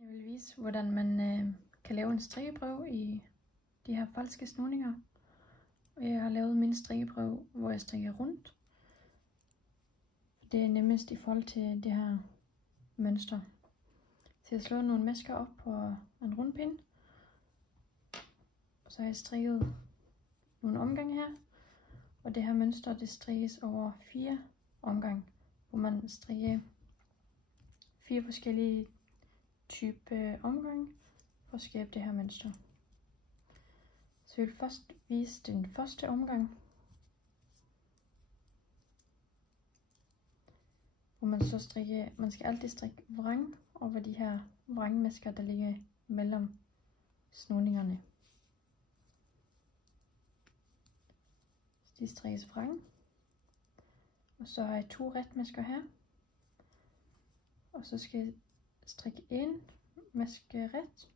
Jeg vil vise, hvordan man kan lave en strikkeprøve i de her falske snoninger. Jeg har lavet min strikkeprøve, hvor jeg strikker rundt. Det er nemmest i forhold til det her mønster. Så jeg slår nogle masker op på en rundpind. Og så har jeg strikket nogle omgange her. Og det her mønster, det strikkes over 4 omgange, hvor man strikker 4 forskellige type omgange for at skabe det her mønster. Så jeg vil først vise den første omgang, hvor man så strikker, man skal altid strikke vrang over de her vrangmasker, der ligger mellem snoningerne. Så de strikkes vrang. Og så har jeg 2 retmasker her. Og så skal jeg strikke en maske ret.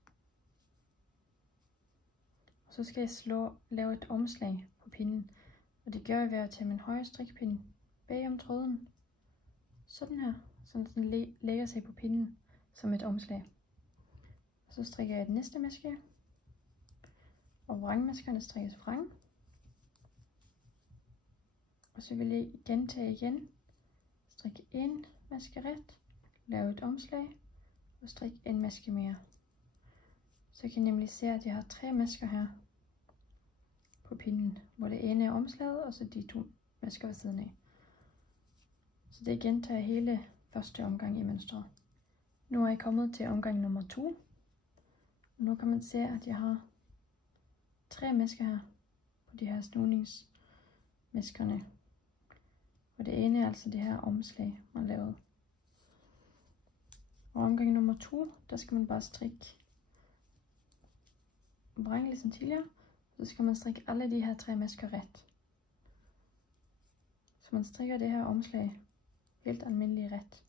Og så skal jeg lave et omslag på pinden. Og det gør jeg ved at tage min højre strikpind bag om tråden. Sådan her. Så den lægger sig på pinden som et omslag. Og så strikker jeg den næste maske. Og vrangmaskerne strikkes vrang. Og så vil jeg gentage igen. Strikke en maske ret. Lave et omslag. Og strikke en maske mere. Så jeg kan nemlig se, at jeg har 3 masker her på pinden, hvor det ene er omslaget, og så de 2 masker ved siden af. Så det gentager hele første omgang i mønstret. Nu er jeg kommet til omgang nummer 2. Og nu kan man se, at jeg har 3 masker her på de her snoningsmaskerne. Og det ene er altså det her omslag, man lavede. Og omgang nummer 2, der skal man bare strikke vrang ligesom tidligere. Så skal man strikke alle de her 3 masker ret. Så man strikker det her omslag helt almindeligt ret.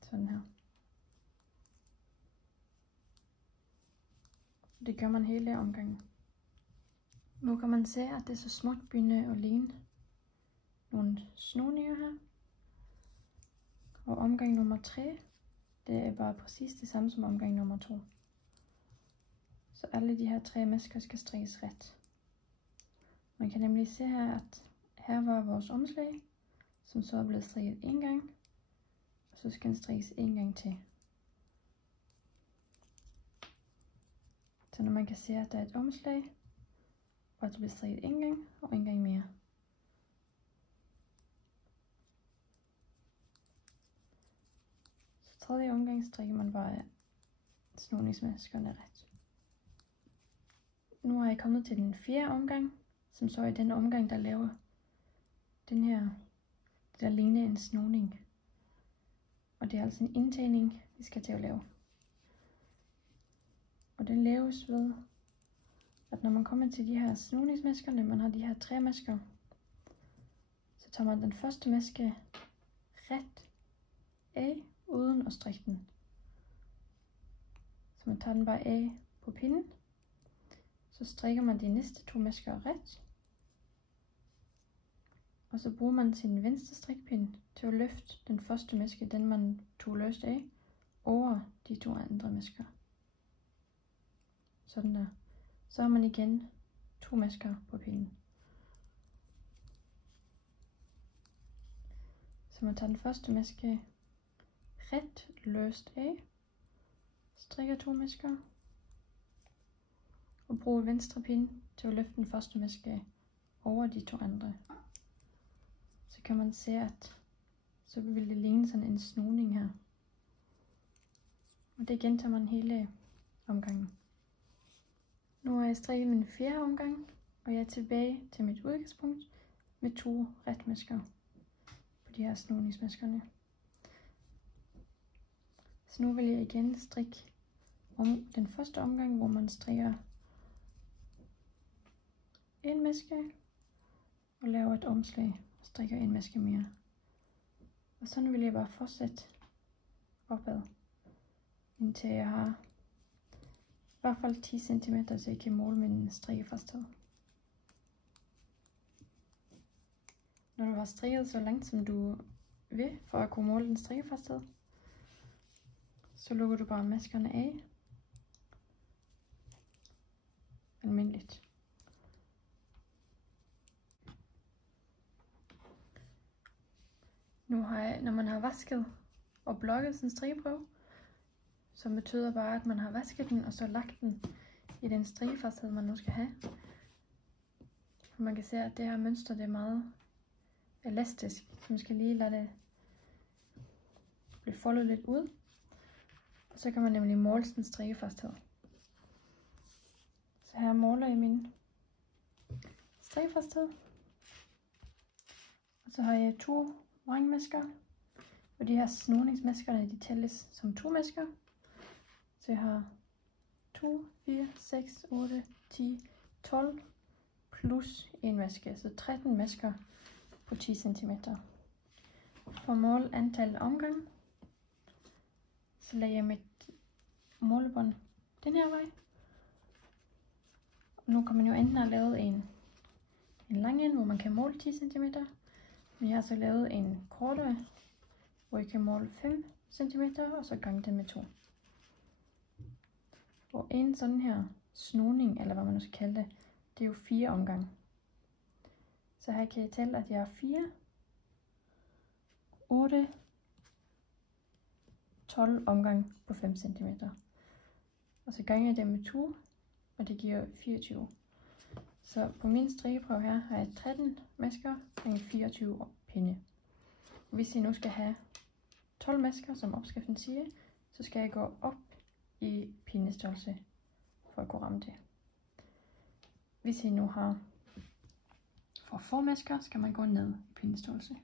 Sådan her. Det gør man hele omgangen. Nu kan man se, at det så småt begynder at ligne nogle snoninger her. Og omgang nummer 3, det er bare præcis det samme som omgang nummer 2. Så alle de her 3 masker skal strikkes ret. Man kan nemlig se her, at her var vores omslag, som så er blevet strikket en gang. Og så skal den strikkes en gang til. Så når man kan se, at der er et omslag, og at det bliver strikket en gang og en gang mere. Så tredje omgang strikker man bare snoningsmaskerne ret. Nu har jeg kommet til den 4. omgang, som så er den omgang, der laver den her, det der ligner en snoning. Og det er altså en indtagning, vi skal til at lave. Og den laves ved, at når man kommer til de her snoningsmasker, når man har de her 3 masker, så tager man den første maske ret af, uden at strikke den. Så man tager den bare af på pinden. Så strikker man de næste 2 masker ret. Og så bruger man sin venstre strikpind til at løfte den første maske, den man tog løst af, over de 2 andre masker. Sådan der. Så har man igen 2 masker på pinden. Så man tager den første maske ret løst af, strikker 2 masker, og bruger venstre pind til at løfte den første maske over de 2 andre. Så kan man se, at så vil det ligne sådan en snoning her. Og det gentager man hele omgangen. Nu har jeg strikket min 4. omgang, og jeg er tilbage til mit udgangspunkt med 2 retmasker på de her snoningsmaskerne. Så nu vil jeg igen strikke om den første omgang, hvor man strikker en maske og laver et omslag og strikker en maske mere. Og sådan vil jeg bare fortsætte opad, indtil jeg har i hvert fald 10 cm, så jeg kan måle min strikkefasthed. Når du har strikket så langt som du vil, for at kunne måle din strikkefasthed, så lukker du bare maskerne af. Almindeligt. Nu når man har vasket og blokket sin strikkeprøve, som betyder bare, at man har vasket den og så lagt den i den strikkefasthed, man nu skal have. For man kan se, at det her mønster, det er meget elastisk, så man skal lige lade det blive foldet lidt ud. Og så kan man nemlig måle sin strikkefasthed. Så her måler jeg min strikkefasthed. Og så har jeg 2 vrangmasker. Og de her snoningsmaskerne, de tælles som 2 masker. Så jeg har 2, 4, 6, 8, 10, 12 plus 1 maske. Så 13 masker på 10 cm. For at måle antal omgang, så lægger jeg mit målebånd den her vej. Og nu kan man jo enten have lavet en lang en, hvor man kan måle 10 cm. Men jeg har så lavet en kortere, hvor jeg kan måle 5 cm, og så gange det med 2. Og en sådan her snoning, eller hvad man nu skal kalde det, det er jo 4 omgange. Så her kan jeg tælle, at jeg har 4, 8, 12 omgang på 5 cm. Og så ganger jeg det med 2, og det giver 24. Så på min strikkeprøve her har jeg 13 masker og 24 pinde. Hvis jeg nu skal have 12 masker, som opskriften siger, så skal jeg gå op i pindestørrelse for at kunne ramme det. Hvis I nu har for få masker, skal man gå ned i pindestørrelse.